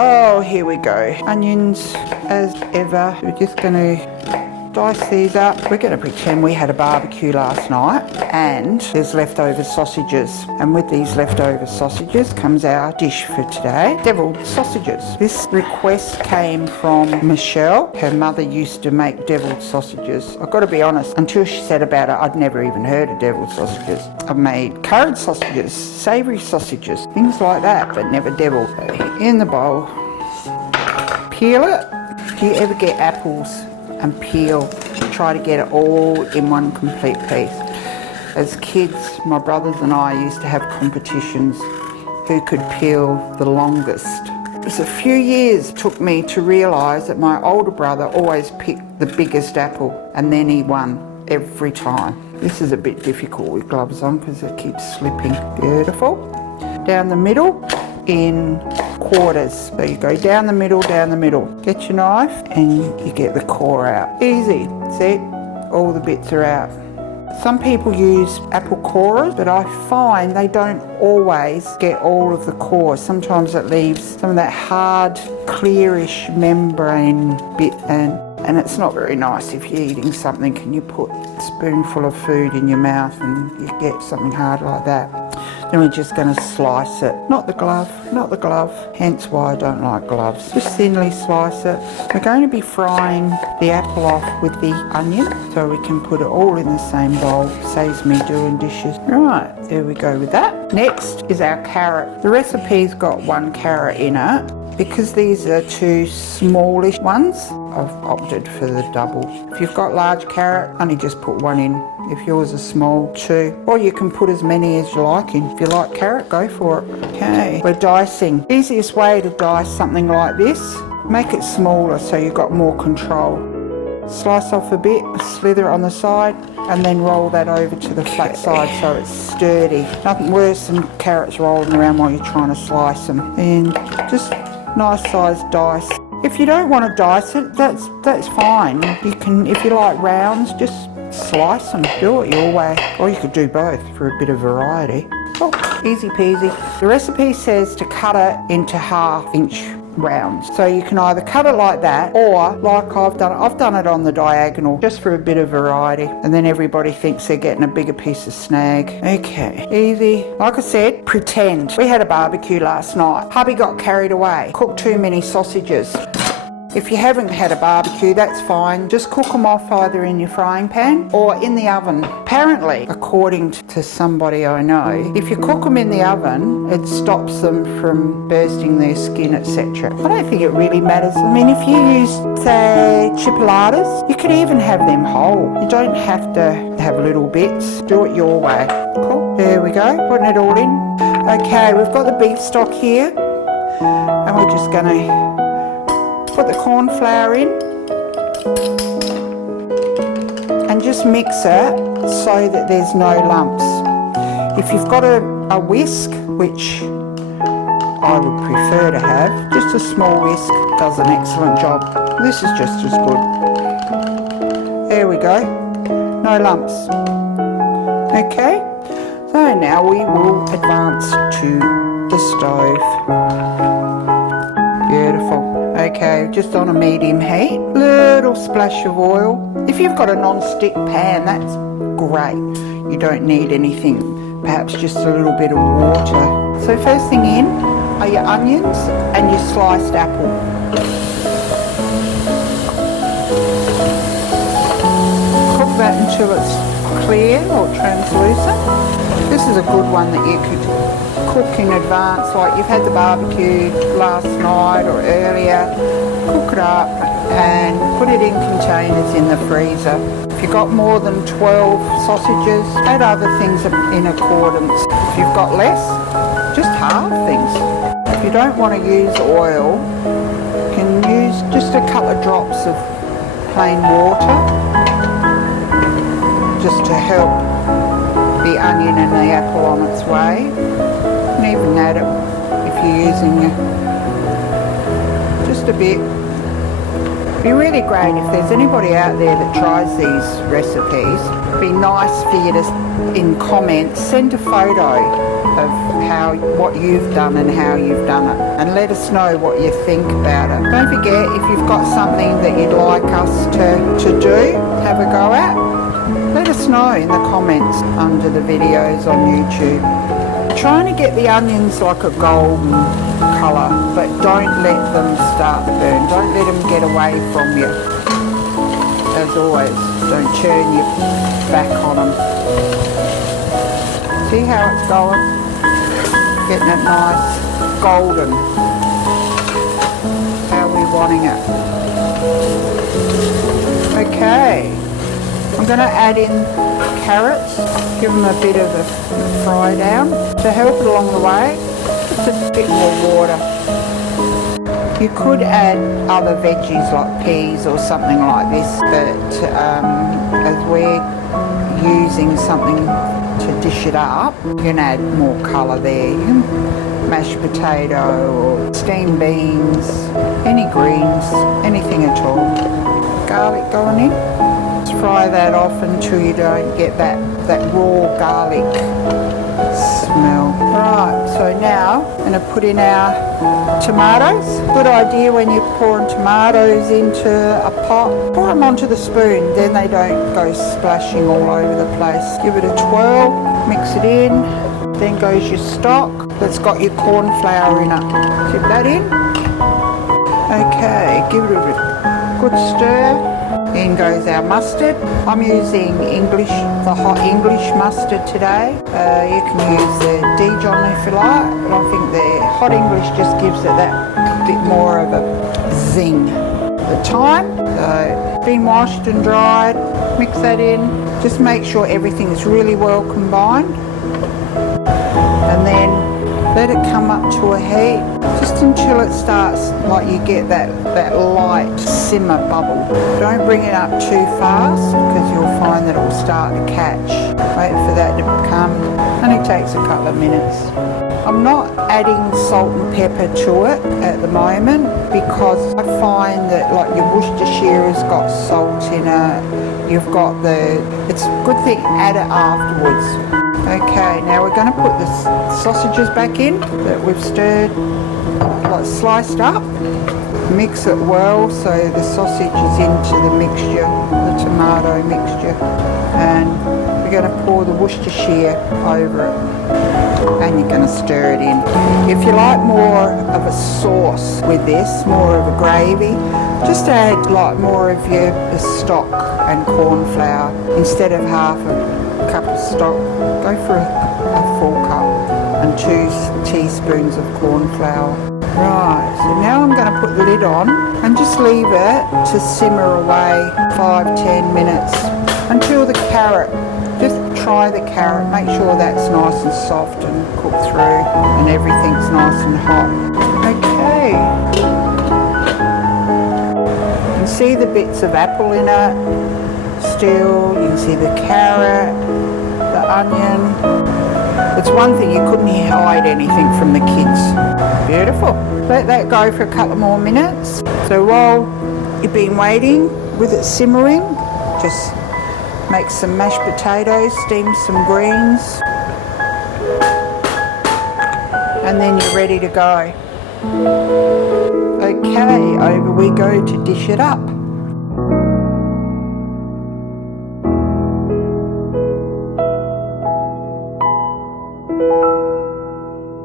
Oh, here we go. Onions as ever. We're just going to dice these up. We're going to pretend we had a barbecue last night and there's leftover sausages. And with these leftover sausages comes our dish for today, deviled sausages. This request came from Michelle. Her mother used to make deviled sausages. I've got to be honest, until she said about it, I'd never even heard of deviled sausages. I've made curried sausages, savoury sausages, things like that, but never deviled. In the bowl, peel it. Do you ever get apples and peel, try to get it all in one complete piece? As kids, my brothers and I used to have competitions who could peel the longest. It was a few years it took me to realise that my older brother always picked the biggest apple and then he won every time. This is a bit difficult with gloves on because it keeps slipping. Beautiful. Down the middle in quarters. So you go down the middle, Get your knife and you get the core out. Easy. See? All the bits are out. Some people use apple corers, but I find they don't always get all of the core. Sometimes it leaves some of that hard, clearish membrane bit, and it's not very nice if you're eating something and you put a spoonful of food in your mouth and you get something hard like that. Then we're just going to slice it. Not the glove, hence why I don't like gloves. Just thinly slice it. We're going to be frying the apple off with the onion so we can put it all in the same bowl. Saves me doing dishes. Right, there we go with that. Next is our carrot. The recipe's got 1 carrot in it. Because these are 2 smallish ones, I've opted for the double. If you've got large carrot, only just put 1 in. If yours is small, 2. Or you can put as many as you like in. If you like carrot, go for it. Okay, we're dicing. Easiest way to dice something like this, make it smaller so you've got more control. Slice off a bit, slither it on the side, and then roll that over to the flat side so it's sturdy. Nothing worse than carrots rolling around while you're trying to slice them. And just nice sized dice. If you don't want to dice it, that's fine. You can, if you like rounds, just slice them, do it your way. Or you could do both for a bit of variety. Oh, easy peasy. The recipe says to cut it into 1/2 inch rounds. So you can either cut it like that or like I've done it on the diagonal just for a bit of variety, and then everybody thinks they're getting a bigger piece of snag. Okay, easy. Like I said, pretend. We had a barbecue last night. Hubby got carried away, cooked too many sausages. If you haven't had a barbecue, that's fine. Just cook them off either in your frying pan or in the oven. Apparently, according to somebody I know, if you cook them in the oven, it stops them from bursting their skin, etc. I don't think it really matters. I mean, if you use, say, chipolatas, you could even have them whole. You don't have to have little bits. Do it your way. Cool. There we go. Putting it all in. Okay, we've got the beef stock here, and we're just going to put the cornflour in and just mix it so that there's no lumps. If you've got a whisk, which I would prefer to have, just a small whisk does an excellent job. This is just as good. There we go. No lumps. Okay, so now we will advance to the stove. Beautiful. Okay, just on a medium heat, little splash of oil. If you've got a non-stick pan, that's great. You don't need anything, perhaps just a little bit of water. So first thing in are your onions and your sliced apple. Cook that until it's clear or translucent. This is a good one that you could cook in advance, like you've had the barbecue last night or earlier. Cook it up and put it in containers in the freezer. If you've got more than 12 sausages, add other things in accordance. If you've got less, just halve things. If you don't want to use oil, you can use just a couple of drops of plain water just to help the onion and the apple on its way. You can even add it if you're using just a bit. It'd be really great if there's anybody out there that tries these recipes. It'd be nice for you to, in comments, send a photo of what you've done and how you've done it, and let us know what you think about it. Don't forget, if you've got something that you'd like us to do, have a go at, let us know in the comments under the videos on YouTube. Trying to get the onions like a golden colour, but don't let them start to burn. Don't let them get away from you. As always, don't turn your back on them. See how it's going? Getting it nice golden. How we're wanting it. Okay. I'm going to add in carrots, give them a bit of a fry down to help it along the way. Just a bit more water. You could add other veggies like peas or something like this, but as we're using something to dish it up, you can add more colour there. You can mashed potato or steamed beans, any greens, anything at all. Garlic going in. Fry that off until you don't get that raw garlic smell. Right, so now I'm going to put in our tomatoes. Good idea when you're pouring tomatoes into a pot, pour them onto the spoon, then they don't go splashing all over the place. Give it a twirl, mix it in, then goes your stock that's got your cornflour in it. Dip that in. Okay, give it a good stir. In goes our mustard. I'm using the hot English mustard today. You can use the Dijon if you like, but I think the hot English just gives it that bit more of a zing. The thyme, so been washed and dried, mix that in. Just make sure everything is really well combined. And then let it come up to a heat, just until it starts, like you get that light simmer bubble. Don't bring it up too fast because you'll find that it will start to catch. Wait for that to come, only takes a couple of minutes. I'm not adding salt and pepper to it at the moment because I find that like your Worcestershire has got salt in it, you've got it's a good thing, add it afterwards. Okay, now we're going to put the sausages back in that we've stirred, like sliced up. Mix it well so the sausage is into the mixture, the tomato mixture. And we're going to pour the Worcestershire over it. And you're going to stir it in. If you like more of a sauce with this, more of a gravy, just add like more of your stock and cornflour instead of half a cup of stock. Go for a full cup and 2 teaspoons of cornflour. Right, so now I'm going to put the lid on and just leave it to simmer away 5-10 minutes until the carrot, just try the carrot, make sure that's nice and soft and cooked through and everything's nice and hot. Okay, you can see the bits of apple in it still, you can see the carrot, the onion. It's one thing, you couldn't hide anything from the kids. Beautiful. Let that go for a couple more minutes. So while you've been waiting with it simmering, just make some mashed potatoes, steam some greens, and then you're ready to go. Okay, over we go to dish it up.